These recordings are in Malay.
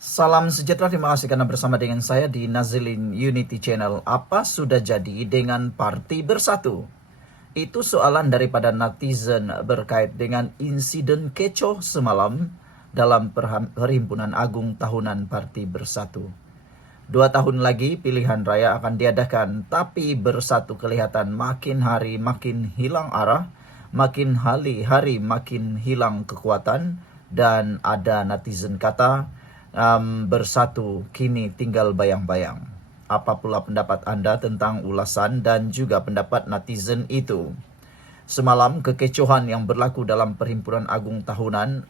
Salam sejahtera, terima kasih karena bersama dengan saya di Nazilin Unity Channel. Apa sudah jadi dengan Parti Bersatu? Itu soalan daripada netizen berkait dengan insiden kecoh semalam dalam Perhimpunan Agung Tahunan Parti Bersatu. 2 tahun lagi pilihan raya akan diadakan, tapi Bersatu kelihatan makin hari makin hilang arah, makin hari makin hilang kekuatan, dan ada netizen kata, Bersatu kini tinggal bayang-bayang. Apa pula pendapat Anda tentang ulasan dan juga pendapat netizen itu? Semalam kekecohan yang berlaku dalam Perhimpunan Agung Tahunan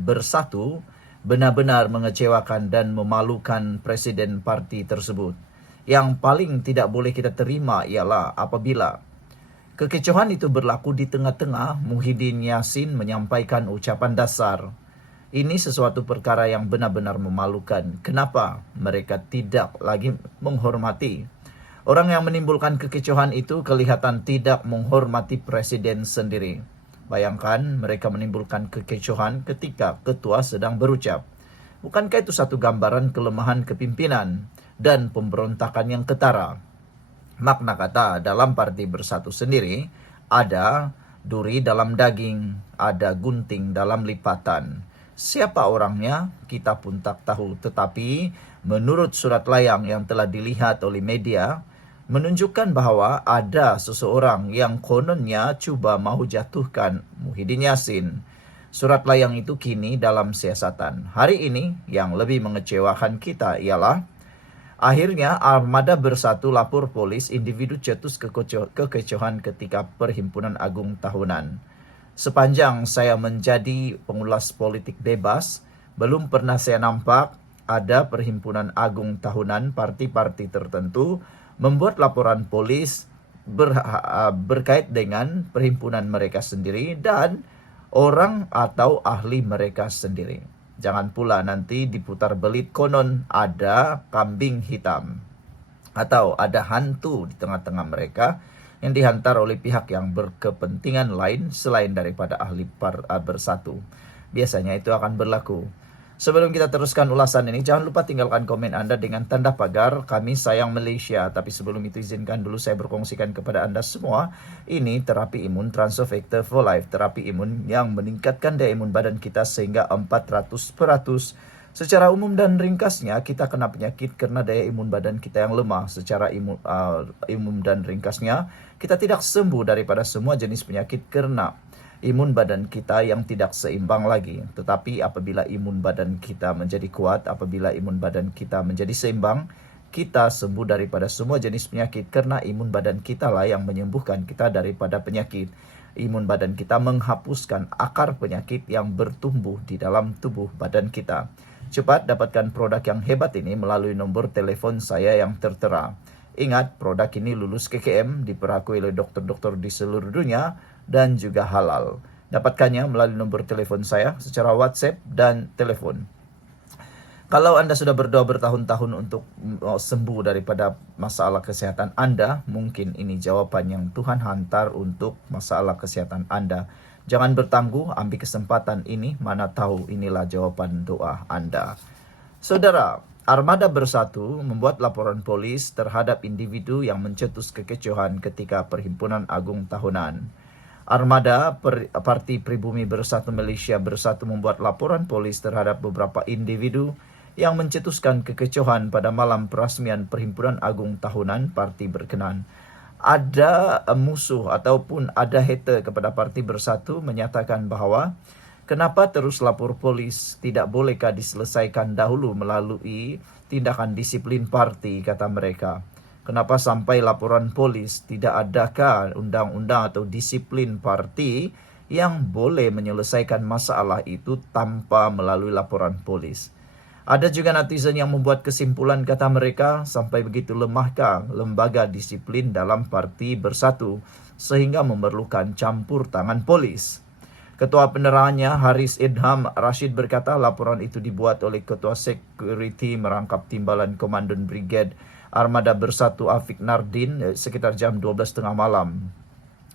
Bersatu benar-benar mengecewakan dan memalukan presiden parti tersebut. Yang paling tidak boleh kita terima ialah apabila kekecohan itu berlaku di tengah-tengah Muhyiddin Yassin menyampaikan ucapan dasar. Ini sesuatu perkara yang benar-benar memalukan. Kenapa mereka tidak lagi menghormati? Orang yang menimbulkan kekecohan itu kelihatan tidak menghormati presiden sendiri. Bayangkan mereka menimbulkan kekecohan ketika ketua sedang berucap. Bukankah itu satu gambaran kelemahan kepimpinan dan pemberontakan yang ketara? Makna kata dalam Parti Bersatu sendiri, ada duri dalam daging, ada gunting dalam lipatan. Siapa orangnya, kita pun tak tahu. Tetapi menurut surat layang yang telah dilihat oleh media, menunjukkan bahwa ada seseorang yang kononnya cuba mahu jatuhkan Muhyiddin Yassin. Surat layang itu kini dalam siasatan. Hari ini yang lebih mengecewakan kita ialah akhirnya Armada Bersatu lapor polis individu cetus kekecohan ketika Perhimpunan Agung Tahunan. Sepanjang saya menjadi pengulas politik bebas, belum pernah saya nampak ada Perhimpunan Agung Tahunan parti-parti tertentu membuat laporan polis berkait dengan perhimpunan mereka sendiri dan orang atau ahli mereka sendiri. Jangan pula nanti diputar belit konon ada kambing hitam atau ada hantu di tengah-tengah mereka yang dihantar oleh pihak yang berkepentingan lain selain daripada ahli Bersatu. Biasanya itu akan berlaku. Sebelum kita teruskan ulasan ini, jangan lupa tinggalkan komen Anda dengan tanda pagar kami sayang Malaysia. Tapi sebelum itu izinkan dulu saya berkongsikan kepada Anda semua, ini terapi imun Transofactor for Life, terapi imun yang meningkatkan daya imun badan kita sehingga 400%. Secara umum dan ringkasnya, kita kena penyakit karena daya imun badan kita yang lemah. Secara umum dan ringkasnya, kita tidak sembuh daripada semua jenis penyakit karena imun badan kita yang tidak seimbang lagi. Tetapi apabila imun badan kita menjadi kuat, apabila imun badan kita menjadi seimbang, kita sembuh daripada semua jenis penyakit karena imun badan kita lah yang menyembuhkan kita daripada penyakit. Imun badan kita menghapuskan akar penyakit yang bertumbuh di dalam tubuh badan kita. Cepat dapatkan produk yang hebat ini melalui nombor telepon saya yang tertera. Ingat, produk ini lulus KKM, diperakui oleh dokter-dokter di seluruh dunia, dan juga halal. Dapatkannya melalui nomor telepon saya secara WhatsApp dan telepon. Kalau Anda sudah berdoa bertahun-tahun untuk sembuh daripada masalah kesehatan Anda, mungkin ini jawaban yang Tuhan hantar untuk masalah kesehatan Anda. Jangan bertangguh, ambil kesempatan ini, mana tahu inilah jawaban doa Anda. Saudara, Armada Bersatu membuat laporan polis terhadap individu yang mencetus kekecohan ketika Perhimpunan Agung Tahunan. Armada Parti Pribumi Bersatu Malaysia Bersatu membuat laporan polis terhadap beberapa individu yang mencetuskan kekecohan pada malam perasmian Perhimpunan Agung Tahunan parti berkenan. Ada musuh ataupun ada hater kepada Parti Bersatu menyatakan bahawa kenapa terus lapor polis, tidak bolehkah diselesaikan dahulu melalui tindakan disiplin parti, kata mereka. Kenapa sampai laporan polis? Tidak adakah undang-undang atau disiplin parti yang boleh menyelesaikan masalah itu tanpa melalui laporan polis? Ada juga netizen yang membuat kesimpulan, kata mereka, sampai begitu lemahkah lembaga disiplin dalam Parti Bersatu sehingga memerlukan campur tangan polis. Ketua penerangannya Haris Idham Rashid berkata laporan itu dibuat oleh Ketua Security merangkap Timbalan Komandan Brigade Armada Bersatu Afiq Nardin sekitar jam 12.30 malam.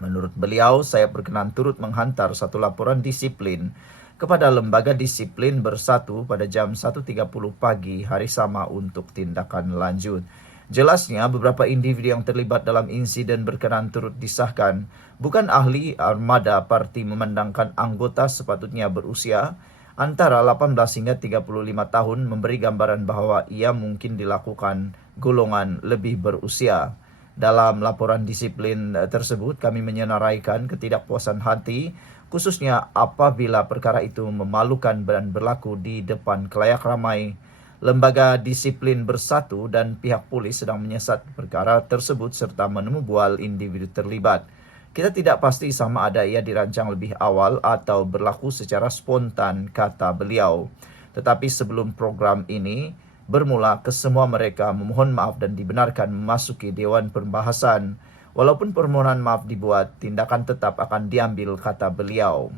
Menurut beliau, saya berkenan turut menghantar satu laporan disiplin kepada Lembaga Disiplin Bersatu pada jam 1.30 pagi hari sama untuk tindakan lanjut. Jelasnya, beberapa individu yang terlibat dalam insiden berkenaan turut disahkan. Bukan ahli armada parti memandangkan anggota sepatutnya berusia antara 18 hingga 35 tahun, memberi gambaran bahwa ia mungkin dilakukan golongan lebih berusia. Dalam laporan disiplin tersebut, kami menyenaraikan ketidakpuasan hati, khususnya apabila perkara itu memalukan dan berlaku di depan khalayak ramai. Lembaga Disiplin Bersatu dan pihak polis sedang menyiasat perkara tersebut serta menemubual individu terlibat. Kita tidak pasti sama ada ia dirancang lebih awal atau berlaku secara spontan, kata beliau. Tetapi sebelum program ini bermula, kesemua mereka memohon maaf dan dibenarkan memasuki Dewan Pembahasan. Walaupun permohonan maaf dibuat, tindakan tetap akan diambil, kata beliau.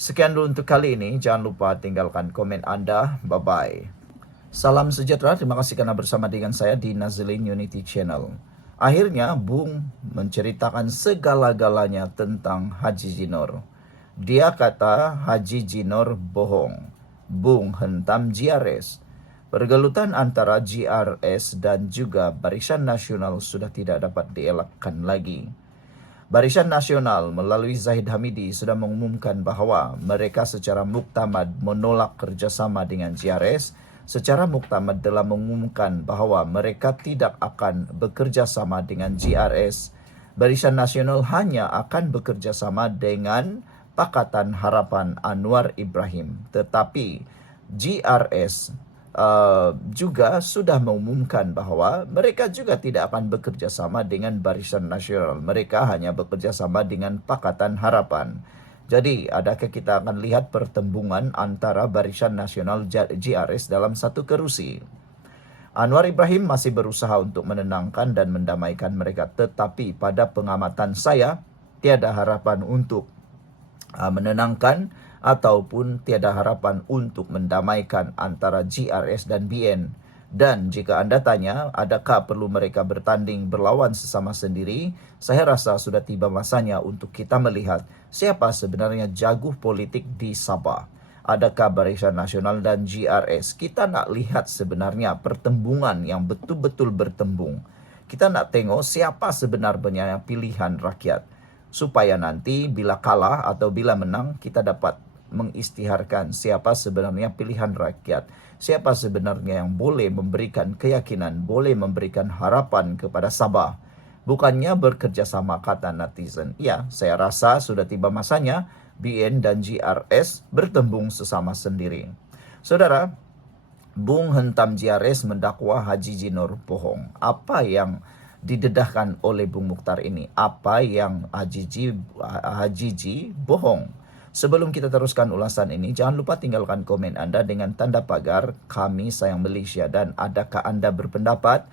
Sekian dulu untuk kali ini. Jangan lupa tinggalkan komen Anda. Bye-bye. Salam sejahtera. Terima kasih karena bersama dengan saya di Nazilin Unity Channel. Akhirnya, Bung menceritakan segala-galanya tentang Haji Jinor. Dia kata Haji Jinor bohong. Bung hentam GRS. Pergelutan antara GRS dan juga Barisan Nasional sudah tidak dapat dielakkan lagi. Barisan Nasional melalui Zahid Hamidi sudah mengumumkan bahawa mereka secara muktamad menolak kerjasama dengan GRS. Secara muktamad telah mengumumkan bahawa mereka tidak akan bekerjasama dengan GRS. Barisan Nasional hanya akan bekerjasama dengan Pakatan Harapan Anwar Ibrahim. Tetapi GRS juga sudah mengumumkan bahawa mereka juga tidak akan bekerja sama dengan Barisan Nasional. Mereka hanya bekerja sama dengan Pakatan Harapan. Jadi, adakah kita akan lihat pertembungan antara Barisan Nasional GRS dalam satu kerusi? Anwar Ibrahim masih berusaha untuk menenangkan dan mendamaikan mereka. Tetapi pada pengamatan saya, tiada harapan untuk menenangkan ataupun tiada harapan untuk mendamaikan antara GRS dan BN. Dan jika anda tanya, adakah perlu mereka bertanding berlawan sesama sendiri? Saya rasa sudah tiba masanya untuk kita melihat siapa sebenarnya jago politik di Sabah. Adakah Barisan Nasional dan GRS? Kita nak lihat sebenarnya pertembungan yang betul-betul bertembung. Kita nak tengok siapa sebenarnya pilihan rakyat. Supaya nanti bila kalah atau bila menang, kita dapat mengisytiharkan siapa sebenarnya pilihan rakyat, siapa sebenarnya yang boleh memberikan keyakinan, boleh memberikan harapan kepada Sabah. Bukannya bekerjasama, kata netizen. Ya, saya rasa sudah tiba masanya BN dan GRS bertembung sesama sendiri. Saudara, Bung hentam GRS mendakwa Haji Jinor bohong. Apa yang didedahkan oleh Bung Mukhtar ini? Apa yang Haji Ji bohong? Sebelum kita teruskan ulasan ini, jangan lupa tinggalkan komen Anda dengan tanda pagar Kami Sayang Malaysia. Dan adakah Anda berpendapat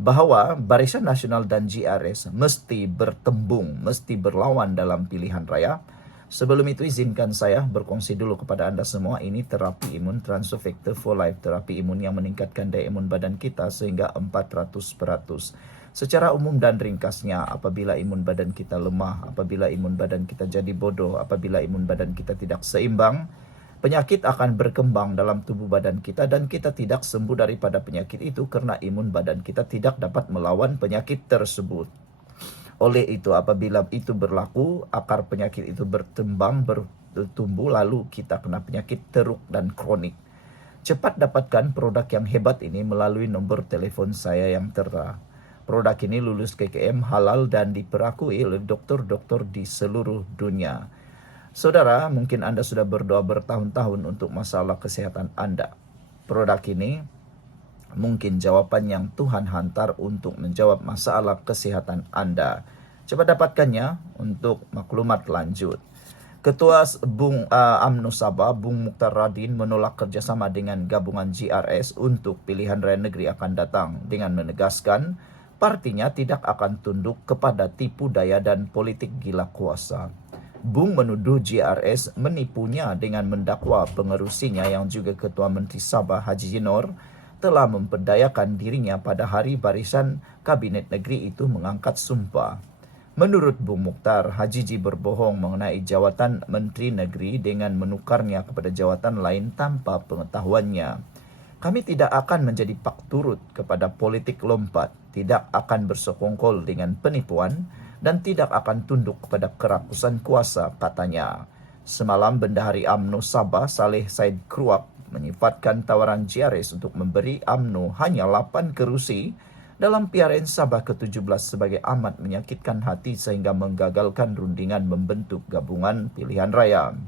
bahawa Barisan Nasional dan GRS mesti bertembung, mesti berlawan dalam pilihan raya? Sebelum itu, izinkan saya berkongsi dulu kepada anda semua. Ini terapi imun Transofector for Life, terapi imun yang meningkatkan daya imun badan kita sehingga 400%. Secara umum dan ringkasnya, apabila imun badan kita lemah, apabila imun badan kita jadi bodoh, apabila imun badan kita tidak seimbang, penyakit akan berkembang dalam tubuh badan kita dan kita tidak sembuh daripada penyakit itu karena imun badan kita tidak dapat melawan penyakit tersebut. Oleh itu, apabila itu berlaku, akar penyakit itu bertumbuh, lalu kita kena penyakit teruk dan kronik. Cepat dapatkan produk yang hebat ini melalui nombor telefon saya yang tertera. Produk ini lulus KKM, halal dan diperakui oleh doktor-doktor di seluruh dunia. Saudara, mungkin anda sudah berdoa bertahun-tahun untuk masalah kesehatan anda. Produk ini mungkin jawapan yang Tuhan hantar untuk menjawab masalah kesehatan anda. Coba dapatkannya untuk maklumat lanjut. Ketua UMNO Sabah, Bung Mukhtar Radin, menolak kerjasama dengan gabungan GRS untuk pilihan raya negeri akan datang dengan menegaskan partinya tidak akan tunduk kepada tipu daya dan politik gila kuasa. Bung menuduh GRS menipunya dengan mendakwa pengerusinya yang juga Ketua Menteri Sabah Haji Jinor telah memperdayakan dirinya pada hari barisan Kabinet Negeri itu mengangkat sumpah. Menurut Bung Mukhtar, Hajiji berbohong mengenai jawatan Menteri Negeri dengan menukarnya kepada jawatan lain tanpa pengetahuannya. Kami tidak akan menjadi pak turut kepada politik lompat, tidak akan bersekongkol dengan penipuan, dan tidak akan tunduk kepada kerakusan kuasa, katanya. Semalam Bendahari UMNO Sabah Saleh Said Kruap menyifatkan tawaran GRS untuk memberi UMNO hanya 8 kerusi dalam PRN Sabah ke-17 sebagai amat menyakitkan hati sehingga menggagalkan rundingan membentuk gabungan pilihan raya.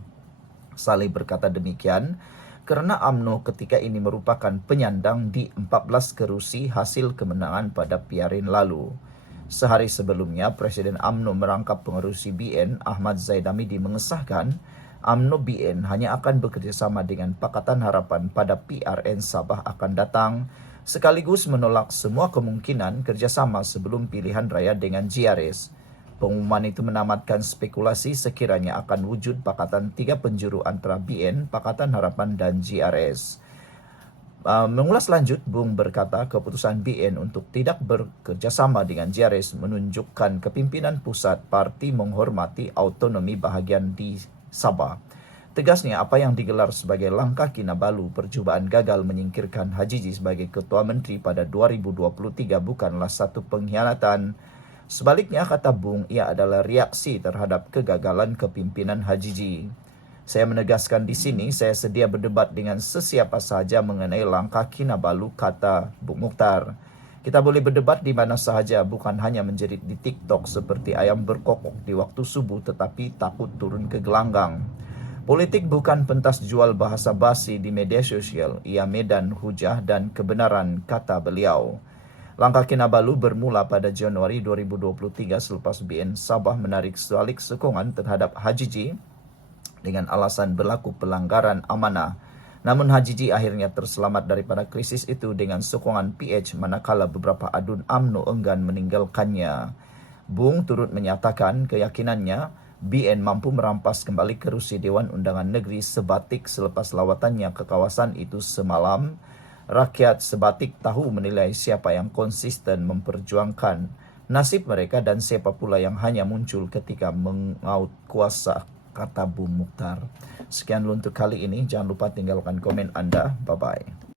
Saleh berkata demikian karena UMNO ketika ini merupakan penyandang di 14 kerusi hasil kemenangan pada PRN lalu. Sehari sebelumnya, Presiden UMNO merangkap pengerusi BN Ahmad Zaidamidi mengesahkan UMNO BN hanya akan bekerjasama dengan Pakatan Harapan pada PRN Sabah akan datang, sekaligus menolak semua kemungkinan kerjasama sebelum pilihan raya dengan GRS. Pengumuman itu menamatkan spekulasi sekiranya akan wujud pakatan 3 penjuru antara BN, Pakatan Harapan, dan GRS. Mengulas lanjut, Bung berkata keputusan BN untuk tidak bekerjasama dengan GRS menunjukkan kepimpinan pusat parti menghormati autonomi bahagian di Sabah. Tegasnya, apa yang digelar sebagai langkah Kinabalu percubaan gagal menyingkirkan Hajiji sebagai Ketua Menteri pada 2023 bukanlah satu pengkhianatan. Sebaliknya, kata Bung, ia adalah reaksi terhadap kegagalan kepimpinan Hajiji. Saya menegaskan di sini, saya sedia berdebat dengan sesiapa sahaja mengenai langkah Kinabalu, kata Bung Mukhtar. Kita boleh berdebat di mana sahaja, bukan hanya menjerit di TikTok seperti ayam berkokok di waktu subuh tetapi takut turun ke gelanggang. Politik bukan pentas jual bahasa basi di media sosial, ia medan hujah dan kebenaran, kata beliau. Langkah Kinabalu bermula pada Januari 2023 selepas BN Sabah menarik balik sokongan terhadap Hajiji dengan alasan berlaku pelanggaran amanah. Namun Hajiji akhirnya terselamat daripada krisis itu dengan sokongan PH manakala beberapa adun UMNO enggan meninggalkannya. Bung turut menyatakan keyakinannya BN mampu merampas kembali kerusi Dewan Undangan Negeri Sebatik selepas lawatannya ke kawasan itu semalam. Rakyat Sebatik tahu menilai siapa yang konsisten memperjuangkan nasib mereka dan siapa pula yang hanya muncul ketika mengaut kuasa, kata Bung Mukhtar. Sekian untuk kali ini, jangan lupa tinggalkan komen Anda. Bye-bye.